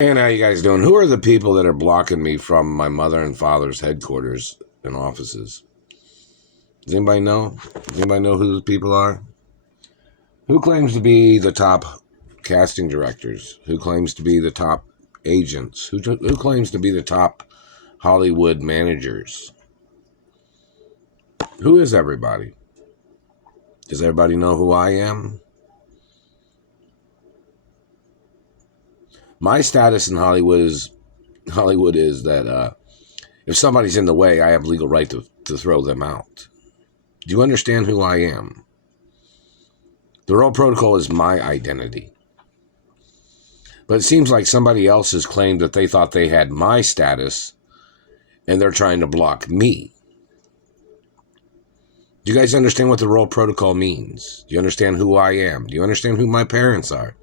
And how you guys doing? Who are the people that are blocking me from my mother and father's headquarters and offices? Does anybody know? Does anybody know who the people are? Who claims to be the top casting directors? Who claims to be the top agents? Who claims to be the top Hollywood managers? Who is everybody? Does everybody know who I am? My status in Hollywood is that if somebody's in the way, I have legal right to throw them out. Do you understand who I am? The Royal Protocol is my identity. But it seems like somebody else has claimed that they thought they had my status and they're trying to block me. Do you guys understand what the Royal Protocol means? Do you understand who I am? Do you understand who my parents are?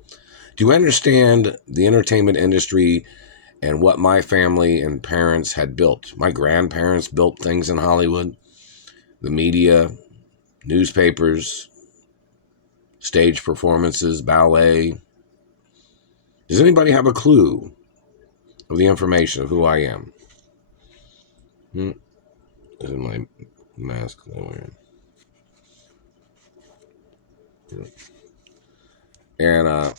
Do you understand the entertainment industry and what my family and parents had built? My grandparents built things in Hollywood, the media, newspapers, stage performances, ballet. Does anybody have a clue of the information of who I am? This is my mask that I'm wearing. And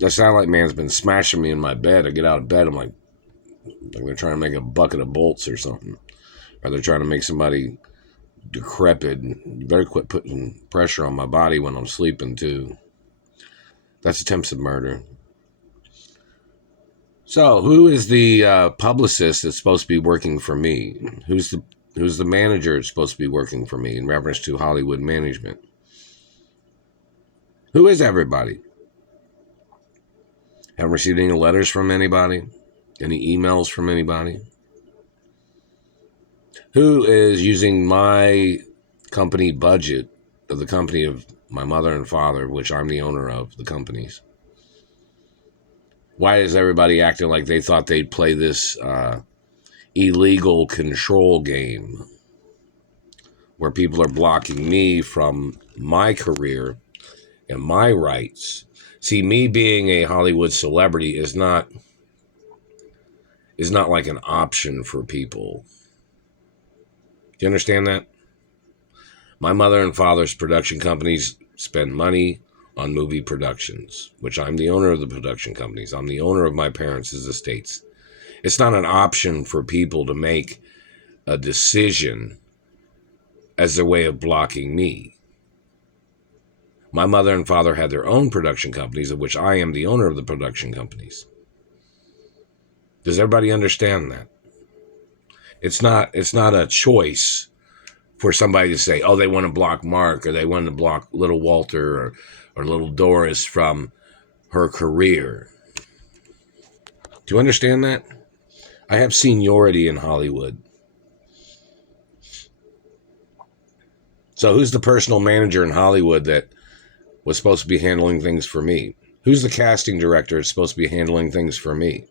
the satellite man's been smashing me in my bed. I get out of bed, I'm like they're trying to make a bucket of bolts or something. Or they're trying to make somebody decrepit. You better quit putting pressure on my body when I'm sleeping, too. That's attempts of murder. So, who is the publicist that's supposed to be working for me? Who's the manager that's supposed to be working for me in reference to Hollywood management? Who is everybody? Haven't received any letters from anybody? Any emails from anybody? Who is using my company budget of the company of my mother and father, which I'm the owner of the companies? Why is everybody acting like they thought they'd play this illegal control game where people are blocking me from my career and my rights? See, me being a Hollywood celebrity is not like an option for people. Do you understand that? My mother and father's production companies spend money on movie productions, which I'm the owner of the production companies. I'm the owner of my parents' estates. It's not an option for people to make a decision as their way of blocking me. My mother and father had their own production companies, of which I am the owner of the production companies. Does everybody understand that? It's not a choice for somebody to say, oh, they want to block Mark, or they want to block little Walter or little Doris from her career. Do you understand that? I have seniority in Hollywood. So who's the personal manager in Hollywood that was supposed to be handling things for me? Who's the casting director that's supposed to be handling things for me?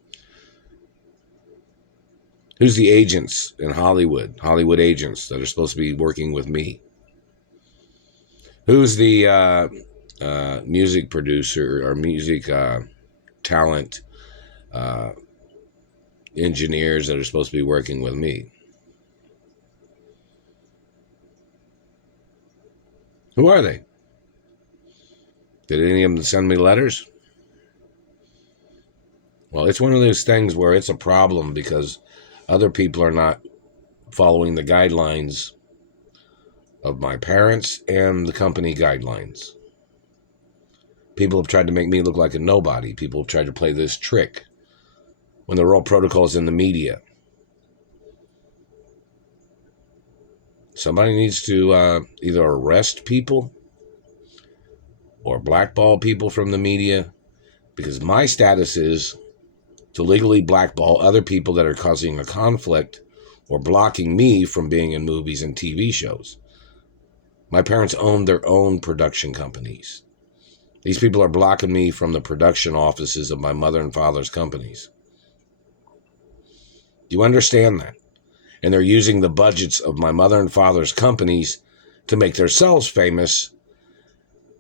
Who's the agents in Hollywood agents that are supposed to be working with me? Who's the music producer or music talent engineers that are supposed to be working with me? Who are they? Did any of them send me letters? Well, it's one of those things where it's a problem because other people are not following the guidelines of my parents and the company guidelines. People have tried to make me look like a nobody. People have tried to play this trick when the Royal Protocol is in the media. Somebody needs to either arrest people or blackball people from the media, because my status is to legally blackball other people that are causing a conflict or blocking me from being in movies and TV shows. My parents owned their own production companies. These people are blocking me from the production offices of my mother and father's companies. Do you understand that? And they're using the budgets of my mother and father's companies to make themselves famous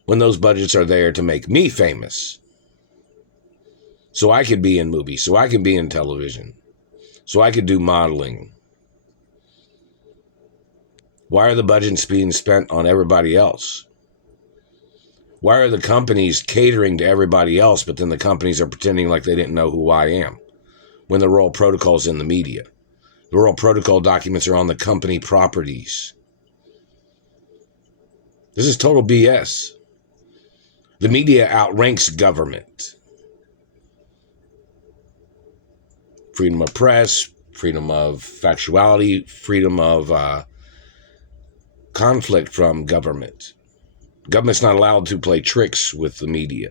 when those budgets are there to make me famous. so I could be in movies, so I could be in television, so I could do modeling. Why are the budgets being spent on everybody else? Why are the companies catering to everybody else, but then the companies are pretending like they didn't know who I am when the Royal Protocol's in the media? The Royal Protocol documents are on the company properties. This is total BS. The media outranks government. Freedom of press, freedom of factuality, freedom of conflict from government. Government's not allowed to play tricks with the media.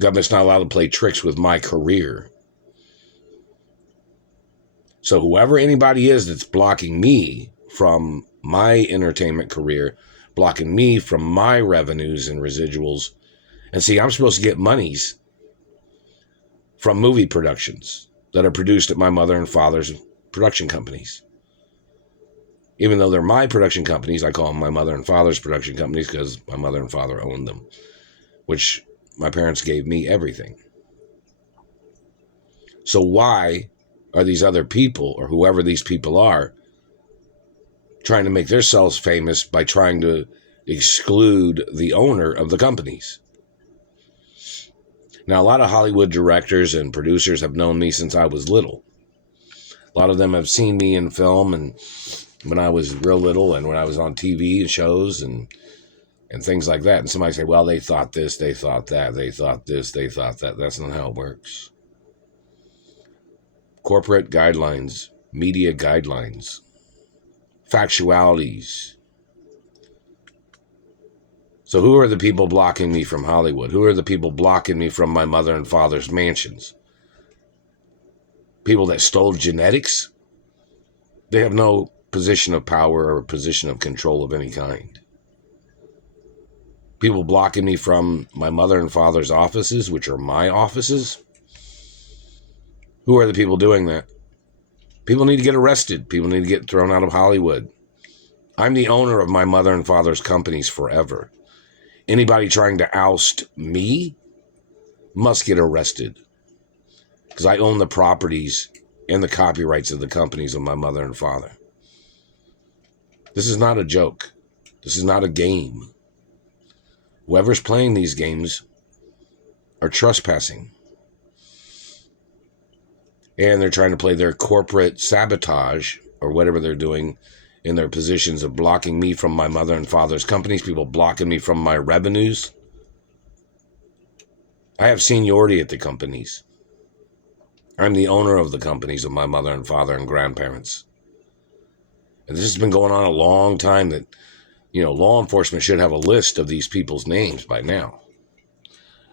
Government's not allowed to play tricks with my career. So whoever anybody is that's blocking me from my entertainment career, blocking me from my revenues and residuals, and see, I'm supposed to get monies from movie productions that are produced at my mother and father's production companies. Even though they're my production companies, I call them my mother and father's production companies because my mother and father owned them, which my parents gave me everything. So why are these other people, or whoever these people are, trying to make themselves famous by trying to exclude the owner of the companies? Now, a lot of Hollywood directors and producers have known me since I was little. A lot of them have seen me in film and when I was real little and when I was on TV shows and things like that. And somebody say, well, they thought this, they thought that, they thought this, they thought that. That's not how it works. Corporate guidelines, media guidelines, factualities. So who are the people blocking me from Hollywood? Who are the people blocking me from my mother and father's mansions? People that stole genetics? They have no position of power or position of control of any kind. People blocking me from my mother and father's offices, which are my offices. Who are the people doing that? People need to get arrested. People need to get thrown out of Hollywood. I'm the owner of my mother and father's companies forever. Anybody trying to oust me must get arrested because I own the properties and the copyrights of the companies of my mother and father. This is not a joke. This is not a game. Whoever's playing these games are trespassing. And they're trying to play their corporate sabotage or whatever they're doing in their positions of blocking me from my mother and father's companies, people blocking me from my revenues. I have seniority at the companies. I'm the owner of the companies of my mother and father and grandparents. And this has been going on a long time that, law enforcement should have a list of these people's names by now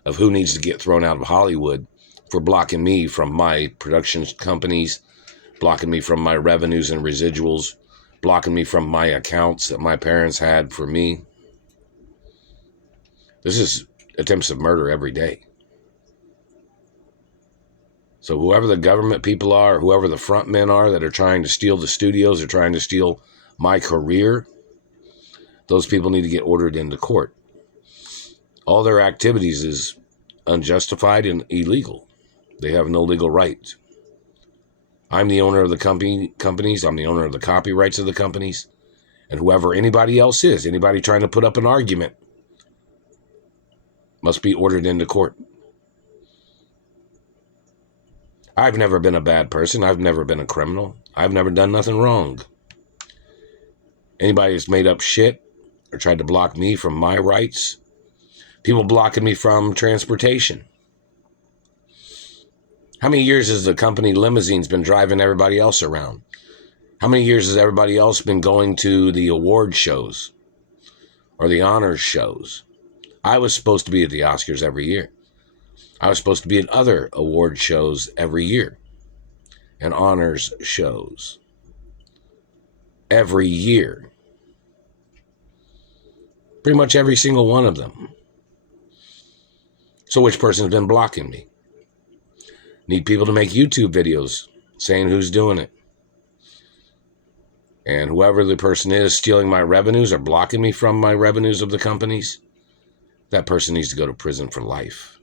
of who needs to get thrown out of Hollywood for blocking me from my production companies, blocking me from my revenues and residuals, blocking me from my accounts that my parents had for me. This is attempts of murder every day. So whoever the government people are, whoever the front men are that are trying to steal the studios or trying to steal my career, those people need to get ordered into court. All their activities is unjustified and illegal. They have no legal right. I'm the owner of the companies. I'm the owner of the copyrights of the companies. And whoever anybody else is, anybody trying to put up an argument, must be ordered into court. I've never been a bad person. I've never been a criminal. I've never done nothing wrong. Anybody that's made up shit or tried to block me from my rights, people blocking me from transportation. How many years has the company limousines been driving everybody else around? How many years has everybody else been going to the award shows or the honors shows? I was supposed to be at the Oscars every year. I was supposed to be at other award shows every year and honors shows every year. Pretty much every single one of them. So which person's been blocking me? Need people to make YouTube videos saying who's doing it. And whoever the person is stealing my revenues or blocking me from my revenues of the companies, that person needs to go to prison for life.